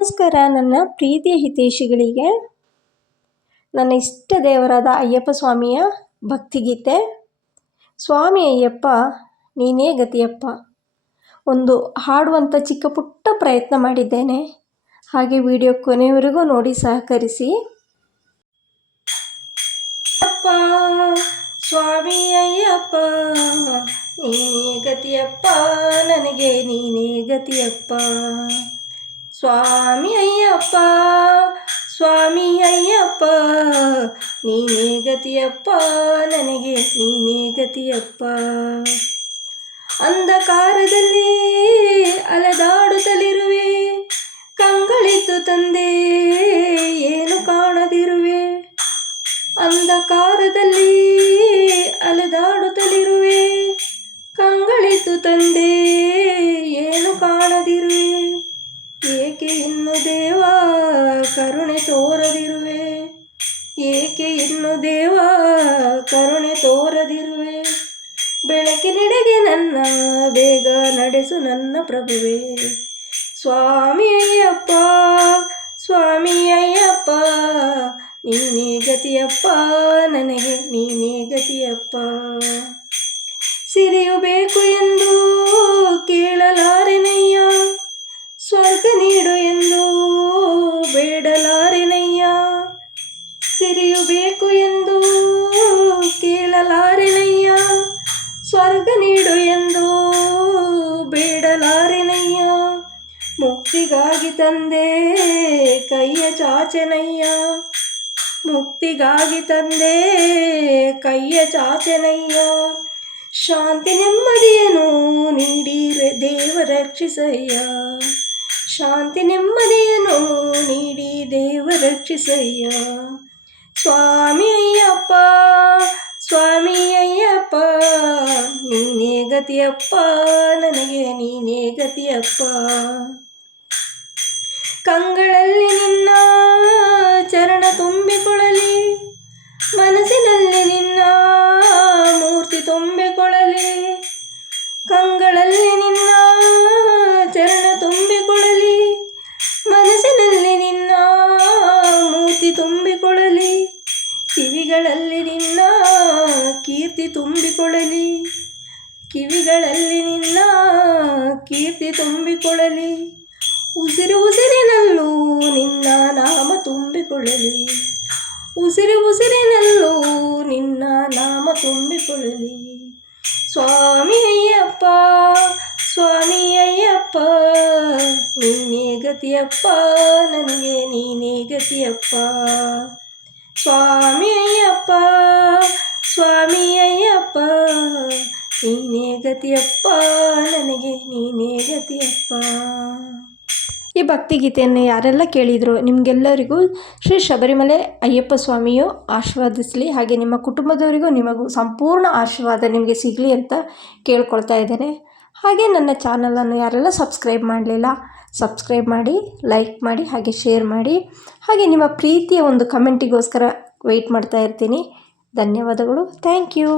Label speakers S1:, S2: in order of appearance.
S1: ನಮಸ್ಕಾರ, ನನ್ನ ಪ್ರೀತಿಯ ಹಿತೇಶಿಗಳಿಗೆ ನನ್ನ ಇಷ್ಟ ದೇವರಾದ ಅಯ್ಯಪ್ಪ ಸ್ವಾಮಿಯ ಭಕ್ತಿಗೀತೆ. ಸ್ವಾಮಿ ಅಯ್ಯಪ್ಪ, ನೀನೇ ಗತಿಯಪ್ಪ. ಒಂದು ಹಾಡುವಂಥ ಚಿಕ್ಕ ಪುಟ್ಟ ಪ್ರಯತ್ನ ಮಾಡಿದ್ದೇನೆ. ಹಾಗೆ ವಿಡಿಯೋ ಕೊನೆಯವರೆಗೂ ನೋಡಿ ಸಹಕರಿಸಿ. ಅಪ್ಪ ಸ್ವಾಮಿ ಅಯ್ಯಪ್ಪ, ನೀನೇ ಗತಿಯಪ್ಪ. ನನಗೆ ನೀನೇ ಗತಿಯಪ್ಪ. ಸ್ವಾಮಿ ಅಯ್ಯಪ್ಪ ಸ್ವಾಮಿ ಅಯ್ಯಪ್ಪ, ನೀನೇ ಗತಿಯಪ್ಪ, ನನಗೆ ನೀನೇ ಗತಿಯಪ್ಪ. ಅಂಧಕಾರದಲ್ಲಿ ಅಲೆದಾಡುತ್ತಲಿರುವೆ ಕಂಗಳಿತು ತಂದೆ ಏನು ಕಾಣದಿರುವೆ. ಅಂಧಕಾರದಲ್ಲಿ ಅಲೆದಾಡುತ್ತಲಿರುವೆ ಕಂಗಳಿತು ತಂದೆ ಏನು ಕಾಣದಿರುವೆ. ಇನ್ನು ದೇವ, ಕರುಣೆ ತೋರದಿರುವೆ. ಏಕೆ ಇನ್ನು ದೇವ, ಕರುಣೆ ತೋರದಿರುವೆ. ಬೆಳಕಿನೆಡೆಗೆ ನನ್ನ ಬೇಗ ನಡೆಸು ನನ್ನ ಪ್ರಭುವೆ. ಸ್ವಾಮಿ ಅಯ್ಯಪ್ಪ ಸ್ವಾಮಿ ಅಯ್ಯಪ್ಪ, ನೀನೇ ಗತಿಯಪ್ಪ, ನನಗೆ ನೀನೇ ಗತಿಯಪ್ಪ. ಸಿರಿಯು ಬೇಕು ಎಂದು ಕೇಳಲಾರೆನಯ್ಯ. ಸ್ವರ್ಗ ನೀಡು ಎಂದು ಬೇಡಲಾರೆನಯ್ಯ. ಸಿರಿಯು ಬೇಕು ಎಂದು ಕೇಳಲಾರೆನಯ್ಯ. ಸ್ವರ್ಗ ನೀಡು ಎಂದು ಬೇಡಲಾರೆನಯ್ಯ. ಮುಕ್ತಿಗಾಗಿ ತಂದೆ ಕೈಯ ಚಾಚನಯ್ಯ. ಮುಕ್ತಿಗಾಗಿ ತಂದೆ ಕೈಯ ಚಾಚನಯ್ಯ. ಶಾಂತಿ ನೆಮ್ಮದಿಯನ್ನು ನೀಡಿ ದೇವ ರಕ್ಷಿಸಯ್ಯ. ಶಾಂತಿ ನೆಮ್ಮದಿಯನ್ನು ನೀಡಿ ದೇವ ರಕ್ಷಿಸಯ್ಯ. ಸ್ವಾಮಿ ಅಯ್ಯಪ್ಪ ಸ್ವಾಮಿ ಅಯ್ಯಪ್ಪ, ನೀನೇ ಗತಿಯಪ್ಪ, ನನಗೆ ನೀನೇ ಗತಿಯಪ್ಪ. ಕಂಗಳಲ್ಲಿ ನಿನ್ನ ತುಂಬಿಕೊಳ್ಳಲಿ, ಕಿವಿಗಳಲ್ಲಿ ನಿನ್ನ ಕೀರ್ತಿ ತುಂಬಿಕೊಳ್ಳಲಿ, ಕಿವಿಗಳಲ್ಲಿ ನಿನ್ನ ಕೀರ್ತಿ ತುಂಬಿಕೊಳ್ಳಲಿ. ಉಸಿರು ಉಸಿರಿನಲ್ಲೂ ನಿನ್ನ ನಾಮ ತುಂಬಿಕೊಳ್ಳಲಿ, ಉಸಿರು ಉಸಿರಿನಲ್ಲೂ ನಿನ್ನ ನಾಮ ತುಂಬಿಕೊಳ್ಳಲಿ. ಸ್ವಾಮಿ ಅಯ್ಯಪ್ಪ ಸ್ವಾಮಿ ಅಯ್ಯಪ್ಪ. ನೀನೇ ಗತಿಯಪ್ಪ, ನನಗೆ ನೀನೇ ಗತಿಯಪ್ಪ. ಸ್ವಾಮಿ ಅಯ್ಯಪ್ಪ ಸ್ವಾಮಿ ಅಯ್ಯಪ್ಪ ನೀನೇ ಗತಿಯಪ್ಪ, ನನಗೆ ನೀನೇ ಗತಿಯಪ್ಪ. ಈ ಭಕ್ತಿಗೀತೆಯನ್ನು ಯಾರೆಲ್ಲ ಕೇಳಿದರು, ನಿಮಗೆಲ್ಲರಿಗೂ ಶ್ರೀ ಶಬರಿಮಲೆ ಅಯ್ಯಪ್ಪ ಸ್ವಾಮಿಯು ಆಶೀರ್ವಾದಿಸಲಿ, ಹಾಗೆ ನಿಮ್ಮ ಕುಟುಂಬದವರಿಗೂ ನಿಮಗೂ ಸಂಪೂರ್ಣ ಆಶೀರ್ವಾದ ನಿಮಗೆ ಸಿಗಲಿ ಅಂತ ಕೇಳ್ಕೊಳ್ತಾ ಇದ್ದೇನೆ. ಹಾಗೆ ನನ್ನ ಚಾನಲನ್ನು ಯಾರೆಲ್ಲ ಸಬ್ಸ್ಕ್ರೈಬ್ ಮಾಡಲಿಲ್ಲ ಸಬ್ಸ್ಕ್ರೈಬ್ ಮಾಡಿ ಲೈಕ್ ಮಾಡಿ, ಹಾಗೆ ಶೇರ್ ಮಾಡಿ, ಹಾಗೆ ನಿಮ್ಮ ಪ್ರೀತಿಯ ಒಂದು ಕಮೆಂಟಿಗೋಸ್ಕರ ವೆಯ್ಟ್ ಮಾಡ್ತಾ ಇರ್ತೀನಿ. ಧನ್ಯವಾದಗಳು. Thank you